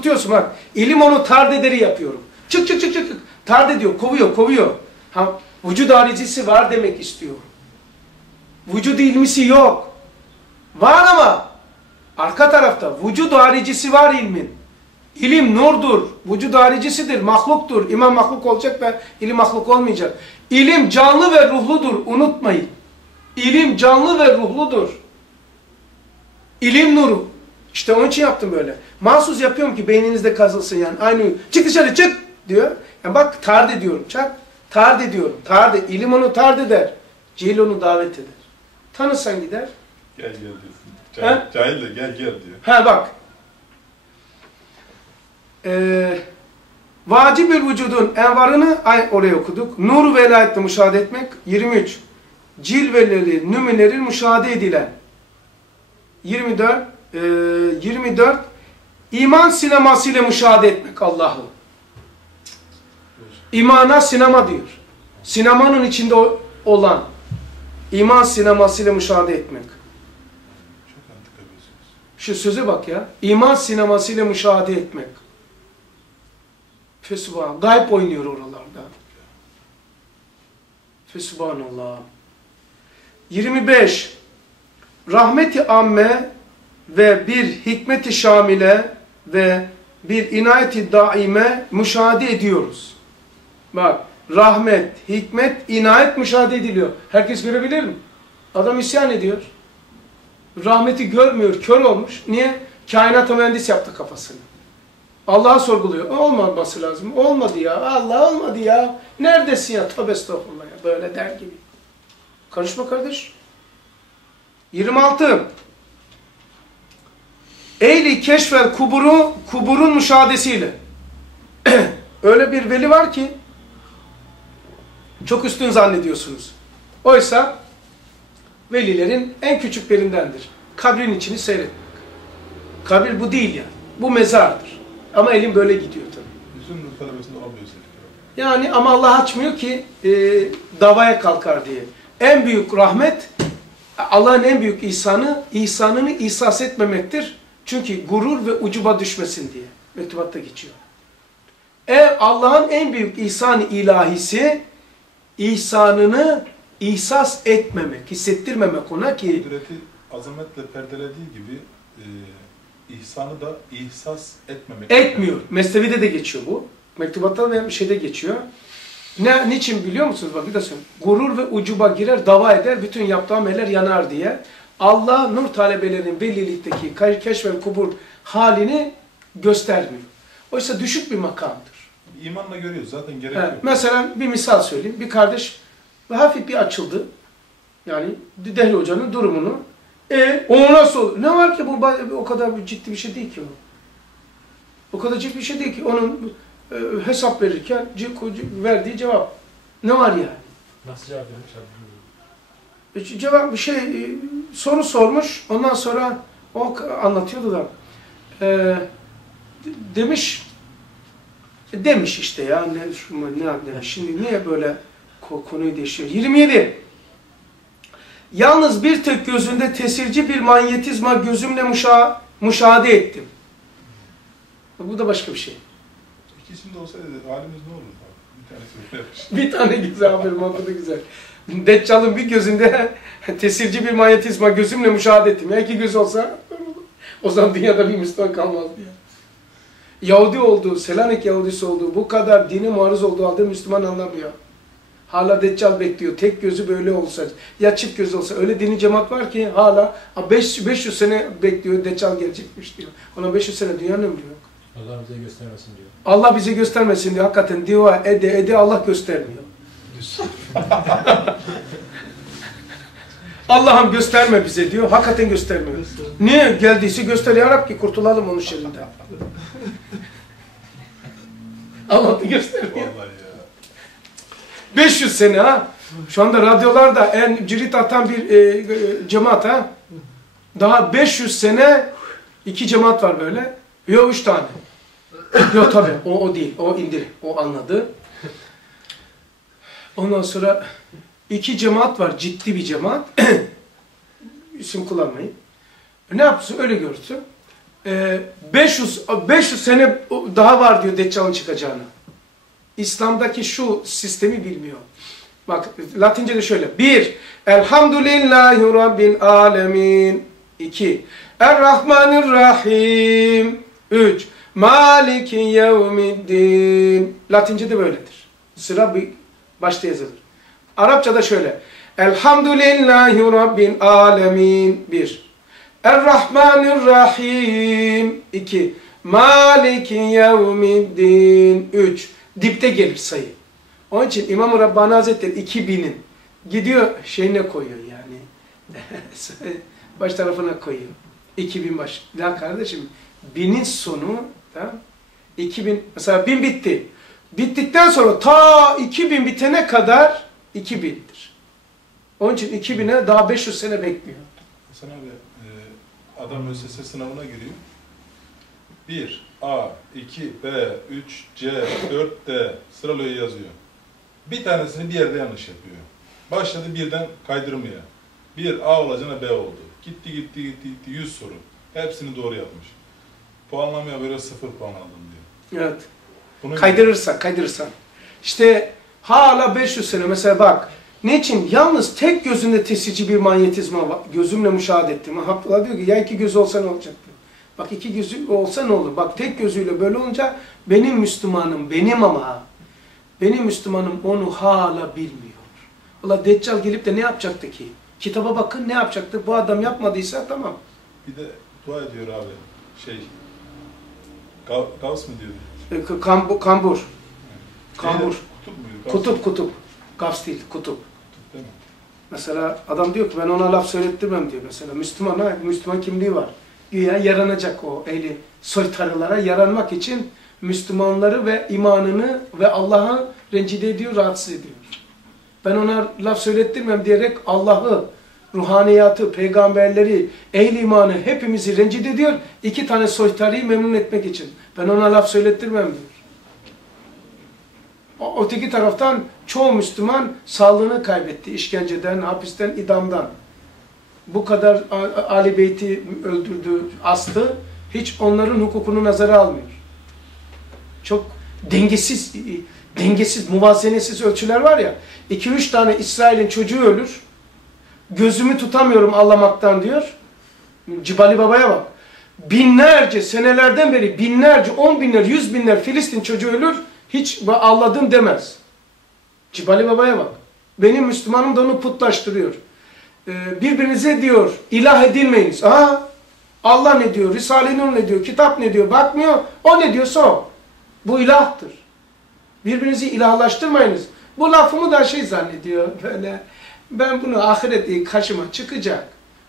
Tutuyorsun bak. İlim onu tard ederi yapıyorum. Çık çık çık çık. çık. Tard ediyor, kovuyor, kovuyor. Ha, vücud haricisi var demek istiyor. Vücud ilmisi yok. Var ama arka tarafta vücud haricisi var ilmin. İlim nurdur, vücud haricisidir, mahluktur. İman mahluk olacak da ilim mahluk olmayacak. İlim canlı ve ruhludur, unutmayın. İlim canlı ve ruhludur. İlim nuru. İşte onun için yaptım böyle. Mahsus yapıyorum ki beyninizde kazılsın yani. Aynı çık dışarı çık diyor. Yani bak tard ediyorum. Çak. Tard ediyorum. Tard ed İlim onu tard eder. Cehil onu davet eder. Tanırsan gider. Gel gel diyorsun. Cahil, cahil de gel gel diyor. Ha bak. Ee, vacibül vücudun envarını ay oraya okuduk. Nur velayette müşahede etmek 23. Cilveleri, nümeleri müşahede edilen 24 e, 24 iman sinemasıyla müşahede etmek Allah'ı. İmana sinema diyor. Sinemanın içinde olan iman sinemasıyla müşahede etmek. Şu söze bak ya. İman sinemasıyla müşahede etmek. Fesubhan. Gayb oynuyor oralarda. Fesubhanallah. 25. Rahmeti amme ve bir hikmeti şamile ve bir inayeti daime müşahede ediyoruz. Bak rahmet, hikmet, inayet müşahede ediliyor. Herkes görebilir mi? Adam isyan ediyor. Rahmeti görmüyor, kör olmuş. Niye? Kainata mühendis yaptı kafasını. Allah'a sorguluyor. Olmaması lazım. Olmadı ya. Allah olmadı ya. Neredesin ya? Tövbe estağfurullah ya. Böyle der gibi. Konuşma kardeş. 26. Eyli keşfer kuburu, kuburun müşahadesiyle. Öyle bir veli var ki çok üstün zannediyorsunuz. Oysa velilerin en küçüklerindendir. Kabrin içini seyretmek. Kabir bu değil yani. Bu mezardır. Ama elim böyle gidiyor tabii. Nur talebesinde olamıyor senin. Yani ama Allah açmıyor ki e, davaya kalkar diye. En büyük rahmet, Allah'ın en büyük ihsanı, ihsanını ihsas etmemektir. Çünkü gurur ve ucuba düşmesin diye. Mektubatta geçiyor. E, Allah'ın en büyük ihsanı ilahisi, ihsanını ihsas etmemek, hissettirmemek ona ki Kudreti azametle perdelediği gibi e, ihsanı da ihsas etmemek. etmiyor. Mesnevi'de de geçiyor bu. Mektubatta ve şeyde geçiyor. Ne, niçin biliyor musunuz? Bak bir de söyleyeyim. Gurur ve ucuba girer, dava eder, bütün yaptığı ameller yanar diye. Allah nur talebelerinin velilikteki keşf ve kubur halini göstermiyor. Oysa düşük bir makamdır. İmanla görüyoruz zaten gerek Evet, yok. mesela bir misal söyleyeyim. Bir kardeş hafif bir açıldı. Yani Dehli Hoca'nın durumunu. E o nasıl olur? Ne var ki bu o kadar ciddi bir şey değil ki o. O kadar ciddi bir şey değil ki. Onun e, hesap verirken verdiği cevap. Ne var yani? Nasıl cevap vermiş abi? E, Cevap bir şey e, soru sormuş. Ondan sonra o anlatıyordu da e, de- demiş e, demiş işte ya ne şu ne demiş. Şimdi niye böyle ko- konuyu değişiyor? 27. Yalnız bir tek gözünde tesirci bir manyetizma gözümle muşa müşahede ettim. Bu da başka bir şey. İkisinde olsaydı halimiz ne olurdu? Bir tane güzel haber mantığı güzel. Deccal'ın bir gözünde tesirci bir manyetizma gözümle müşahede ettim. Ya iki göz olsa o zaman dünyada bir Müslüman kalmazdı ya. Yahudi olduğu, Selanik Yahudisi olduğu, bu kadar dini maruz olduğu halde Müslüman anlamıyor. Hala Deccal bekliyor. Tek gözü böyle olsa, ya çift göz olsa. Öyle dini cemaat var ki hala 500, 500 sene bekliyor Deccal gelecekmiş diyor. Ona 500 sene dünyanın ömrü yok. Allah bize göstermesin diyor. Allah bize göstermesin diyor. Hakikaten dua ede ede Allah göstermiyor. Allah'ım gösterme bize diyor. Hakikaten göstermiyor. Niye? Geldiyse göster ya Rabbi ki kurtulalım onun şerrinden. Allah da göstermiyor. Vallahi ya. 500 sene ha. Şu anda radyolarda en cirit atan bir e, e, cemaat ha. Daha 500 sene iki cemaat var böyle. Yok üç tane. Yok tabii o, o değil. O indir. O anladı. Ondan sonra iki cemaat var. Ciddi bir cemaat. İsim kullanmayın. Ne yapsın? Öyle görsün. e, 500 500 sene daha var diyor Deccal'ın çıkacağına. İslam'daki şu sistemi bilmiyor. Bak Latince'de şöyle. Bir, Elhamdülillahi Rabbil Alemin. İki, Errahmanirrahim. Üç, Maliki Yevmiddin. Latince'de böyledir. Sıra bir başta yazılır. Arapçada şöyle. Elhamdülillahi Rabbil Alemin. Bir. Errahmanirrahim. İki. Maliki Yevmiddin. Üç. Dipte gelir sayı. Onun için İmam-ı Rabbani Hazretleri 2000'in gidiyor şeyine koyuyor yani. baş tarafına koyuyor. 2000 baş. Ya kardeşim binin sonu tamam 2000 mesela 1000 bitti. Bittikten sonra ta 2000 bitene kadar 2000'dir. Onun için 2000'e daha 500 sene bekliyor. Hasan abi, e, adam ÖSS sınavına giriyor. 1, A, 2, B, 3, C, 4, D sıralıyor yazıyor. Bir tanesini bir yerde yanlış yapıyor. Başladı birden kaydırmaya. Bir A olacağına B oldu. Gitti gitti gitti gitti 100 soru. Hepsini doğru yapmış. Puanlamaya böyle sıfır puan aldım diyor. Evet. Bunun Kaydırırsan, kaydırırsan. İşte hala 500 sene mesela bak. Niçin? Yalnız tek gözünde tesici bir manyetizma var. Gözümle müşahede ettim. Abdullah diyor ki ya iki gözü olsa ne olacak diyor. Bak iki gözü olsa ne olur? Bak tek gözüyle böyle olunca benim Müslümanım, benim ama. Benim Müslümanım onu hala bilmiyor. Ulan Deccal gelip de ne yapacaktı ki? Kitaba bakın ne yapacaktı? Bu adam yapmadıysa tamam. bir de dua ediyor abi. Şey, Gav, Gavs mı diyordu? E, Kambur. kambur. Kutup muydu? Kutup kutup. Gavs değil kutup. Mesela adam diyor ki ben ona laf söylettirmem diyor mesela. Müslüman ha, Müslüman kimliği var. Güya yaranacak o ehli soytarılara yaranmak için Müslümanları ve imanını ve Allah'ı rencide ediyor, rahatsız ediyor. Ben ona laf söylettirmem diyerek Allah'ı, ruhaniyatı, peygamberleri, ehli imanı hepimizi rencide ediyor. İki tane soytarıyı memnun etmek için. Ben ona laf söylettirmem diyor. O- Öteki taraftan çoğu Müslüman sağlığını kaybetti. işkenceden, hapisten, idamdan. Bu kadar Ali Beyt'i öldürdü, astı. Hiç onların hukukunu nazara almıyor. Çok dengesiz, dengesiz, muvazenesiz ölçüler var ya. 2-3 tane İsrail'in çocuğu ölür. Gözümü tutamıyorum ağlamaktan diyor. Cibali Baba'ya bak. Binlerce, senelerden beri binlerce, on binler, yüz binler Filistin çocuğu ölür. Hiç ağladım demez. Cibali Baba'ya bak. Benim Müslümanım da onu putlaştırıyor. Ee, birbirinize diyor, ilah edilmeyiniz. Aa, Allah ne diyor, Risale-i Nur ne diyor, kitap ne diyor, bakmıyor. O ne diyorsa o. Bu ilahtır. Birbirinizi ilahlaştırmayınız. Bu lafımı da şey zannediyor böyle. Ben bunu ahirette karşıma çıkacak.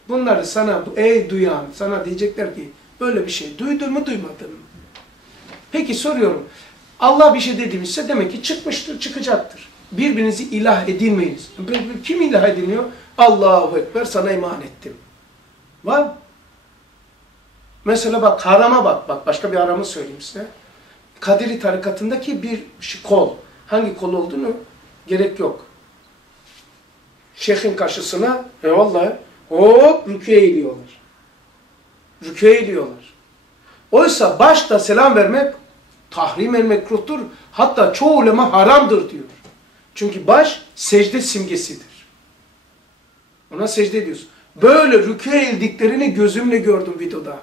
Bunları sana ey duyan sana diyecekler ki böyle bir şey duydun mu duymadın mı? Peki soruyorum. Allah bir şey dediğimizse demek ki çıkmıştır, çıkacaktır. Birbirinizi ilah edinmeyiniz. Kim ilah ediniyor? Allahu Ekber sana iman ettim. Var? Mesela bak harama bak. Bak başka bir haramı söyleyeyim size. Kadiri tarikatındaki bir kol. Hangi kol olduğunu gerek yok. Şeyhin karşısına eyvallah hop rüküye eğiliyorlar. Rüküye eğiliyorlar. Oysa başta selam vermek tahrim el mekruhtur. Hatta çoğu ulema haramdır diyor. Çünkü baş secde simgesidir. Ona secde ediyorsun. Böyle rüküye eğildiklerini gözümle gördüm videoda.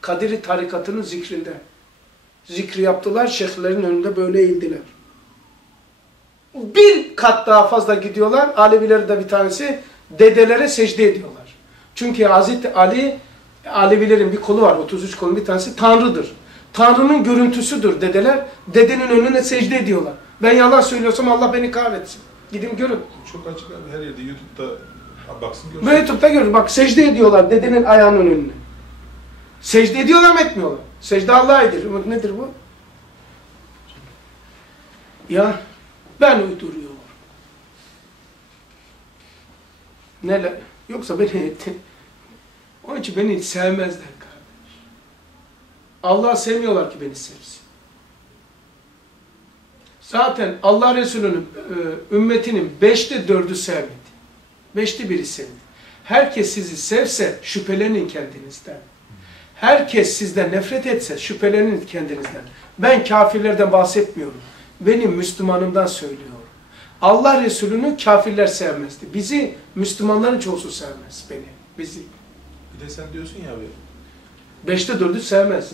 Kadiri tarikatının zikrinde. Zikri yaptılar, şeyhlerin önünde böyle eğildiler. Bir kat daha fazla gidiyorlar. Alevileri de bir tanesi dedelere secde ediyorlar. Çünkü Hazreti Ali, Alevilerin bir kolu var, 33 kolun bir tanesi Tanrı'dır. Tanrı'nın görüntüsüdür dedeler. Dedenin önüne secde ediyorlar. Ben yalan söylüyorsam Allah beni kahretsin. Gidin görün. Çok açık abi her yerde YouTube'da baksın görsün. Ve YouTube'da görün. Bak secde ediyorlar dedenin ayağının önüne. Secde ediyorlar mı etmiyorlar? Secde Allah'a edilir. Nedir bu? Ya ben uyduruyorum. Neler? Yoksa beni onun için beni sevmezler kardeş. Allah sevmiyorlar ki beni sevsin. Zaten Allah Resulü'nün e, ümmetinin beşte dördü sevmedi. Beşte biri sevdi. Herkes sizi sevse şüphelenin kendinizden. Herkes sizden nefret etse şüphelenin kendinizden. Ben kafirlerden bahsetmiyorum. Benim Müslümanımdan söylüyorum. Allah Resulü'nü kafirler sevmezdi. Bizi Müslümanların çoğusu sevmez beni. Bizi. Bir de sen diyorsun ya abi, Beşte dördü sevmez.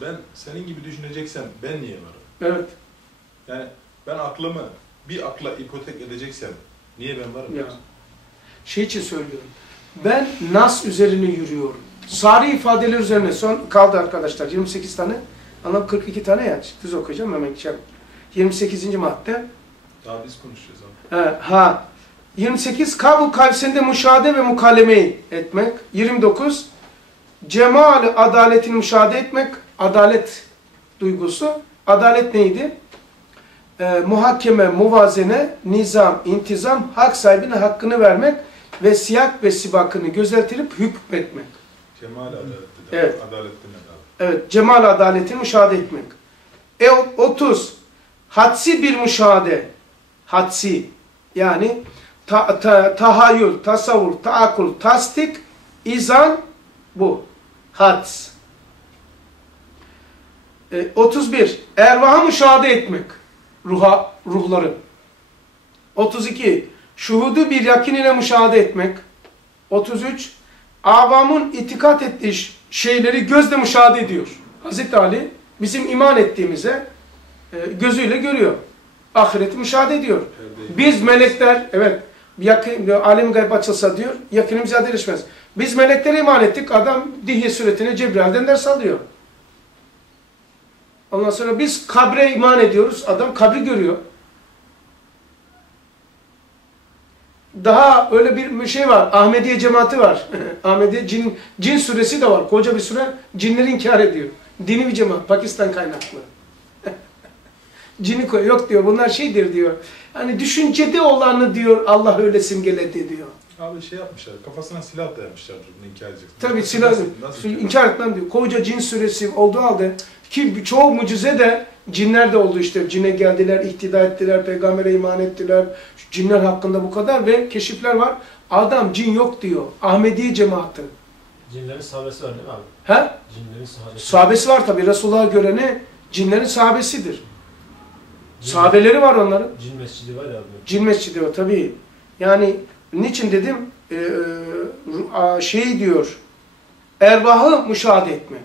ben senin gibi düşüneceksem ben niye varım? Evet. Yani ben aklımı bir akla ipotek edeceksem niye ben varım? Ya. Şey için söylüyorum. Ben nas üzerine yürüyorum. Sari ifadeler üzerine son kaldı arkadaşlar 28 tane. Anlam 42 tane ya. Düz okuyacağım hemen geçelim. 28. madde. Daha biz konuşacağız abi. He, ha. 28 kabul kalbisinde müşahede ve mukallemeyi etmek. 29 cemal adaletini müşahede etmek. Adalet duygusu. Adalet neydi? Ee, muhakeme, muvazene, nizam, intizam, hak sahibine hakkını vermek ve siyak ve sibakını gözetilip hükmetmek. Kemal adaletli de. Evet. Abi? Evet, cemal adaletini müşahede etmek. E 30 hadsi bir müşahede. Hadsi yani ta, ta, tahayyül, tasavvur, taakul, tasdik, izan bu. Hads. E, 31 ervahı müşahede etmek. Ruha, ruhları. 32 şuhudu bir yakin ile müşahede etmek. 33 avamın itikat ettiği şeyleri gözle müşahede ediyor. Hazreti Ali bizim iman ettiğimize e, gözüyle görüyor. Ahireti müşahede ediyor. Biz melekler, evet, yakın, alem gayb açılsa diyor, yakınımız erişmez. Biz meleklere iman ettik, adam Dihye suretine Cebrail'den ders alıyor. Ondan sonra biz kabre iman ediyoruz, adam kabri görüyor. Daha öyle bir şey var, Ahmediye cemaati var. Ahmediye cin, cin suresi de var, koca bir sure, cinleri inkar ediyor. Dini bir cemaat, Pakistan kaynaklı. Cini koy, yok diyor, bunlar şeydir diyor. Hani düşüncede olanı diyor, Allah öyle simgeledi diyor. Abi şey yapmışlar, kafasına silah dayamışlar bunu inkar edecek. Tabii Nasıl- silah, nasıl- nasıl- inkar etmem diyor. Koca cin suresi olduğu halde ki çoğu mucize de cinler de oldu işte. Cine geldiler, ihtida ettiler, peygambere iman ettiler. Cinler hakkında bu kadar ve keşifler var. Adam cin yok diyor. Ahmediye cemaati. Cinlerin sahabesi var değil mi abi? He? Cinlerin sahabesi. Sahabesi var tabi. Resulullah'a göre ne? Cinlerin sahabesidir. Cin- Sahabeleri var onların. Cin mescidi var ya abi. Cin mescidi o tabii. Yani niçin dedim? Ee, şey diyor. Ervahı müşahede etmek.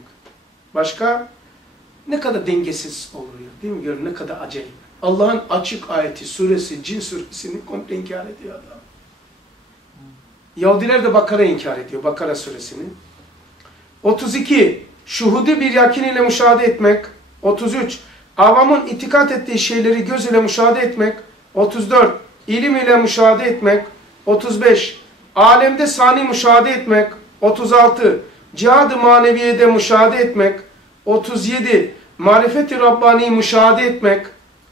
Başka? Ne kadar dengesiz oluyor değil mi? Gör ne kadar acayip. Allah'ın açık ayeti, suresi, cin suresini komple inkar ediyor adam. Yahudiler de Bakara inkar ediyor. Bakara suresini. 32. Şuhudi bir yakin ile müşahede etmek. 33. Avamın itikat ettiği şeyleri göz ile müşahede etmek. 34. İlim ile müşahede etmek. 35. Alemde sani müşahede etmek. 36. Cihad-ı maneviyede müşahede etmek. 37. Marifeti Rabbani müşahede etmek.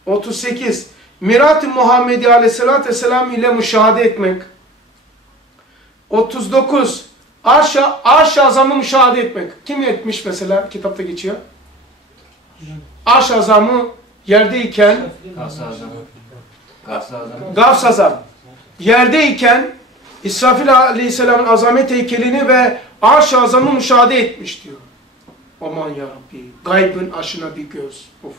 38. Mirat-ı Muhammedi aleyhissalatü vesselam ile müşahede etmek. 39. Arş-ı arş azamı müşahede etmek. Kim etmiş mesela? Kitapta geçiyor. Arş azamı yerdeyken Gavs-ı Azam. Gavs-ı Azam. Yerdeyken İsrafil aleyhisselamın azamet heykelini ve arş azamı müşahede etmiş diyor. Aman ya Rabbi. Gaybın aşına bir göz. Of.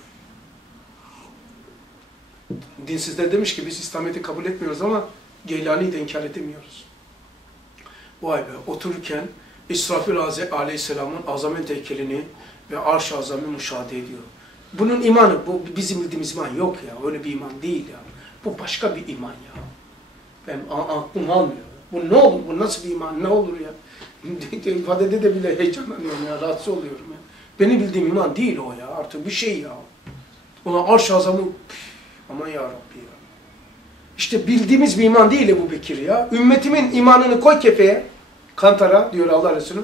Dinsizler demiş ki biz İslamiyet'i kabul etmiyoruz ama Geylani'yi de inkar edemiyoruz. Vay be otururken İsrafil aleyhisselamın azamet heykelini ve arş-ı azamı müşahede ediyor. Bunun imanı, bu bizim bildiğimiz iman yok ya. Öyle bir iman değil ya. Bu başka bir iman ya. Ben aklım almıyor. Bu ne olur? Bu nasıl bir iman? Ne olur ya? İfadede de bile heyecanlanıyorum ya. Rahatsız oluyorum ya. Benim bildiğim iman değil o ya. Artık bir şey ya. Ona arş-ı azamı aman ya Rabbi ya. İşte bildiğimiz bir iman değil Ebu Bekir ya. Ümmetimin imanını koy kefeye. Kantara diyor Allah Resulü.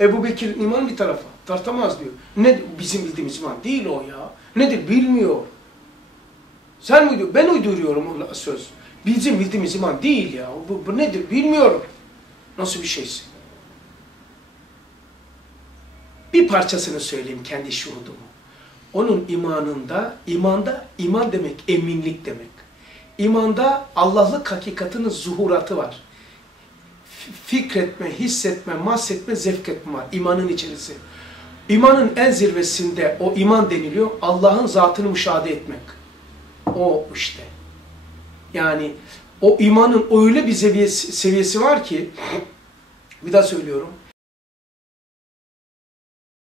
Ebu Bekir'in imanı bir tarafa. Tartamaz diyor. Ne bizim bildiğimiz iman değil o ya. Nedir bilmiyor. Sen mi uydur? Ben uyduruyorum o söz. Bizim bildiğimiz iman değil ya. Bu, bu nedir bilmiyorum. Nasıl bir şeyse. Bir parçasını söyleyeyim kendi şuhudumu. Onun imanında, imanda, iman demek eminlik demek. İmanda Allah'lık hakikatinin zuhuratı var. fikretme, hissetme, mahsetme, zevk etme var imanın içerisi. İmanın en zirvesinde o iman deniliyor. Allah'ın zatını müşahede etmek. O işte. Yani o imanın öyle bir seviyesi, seviyesi var ki bir daha söylüyorum.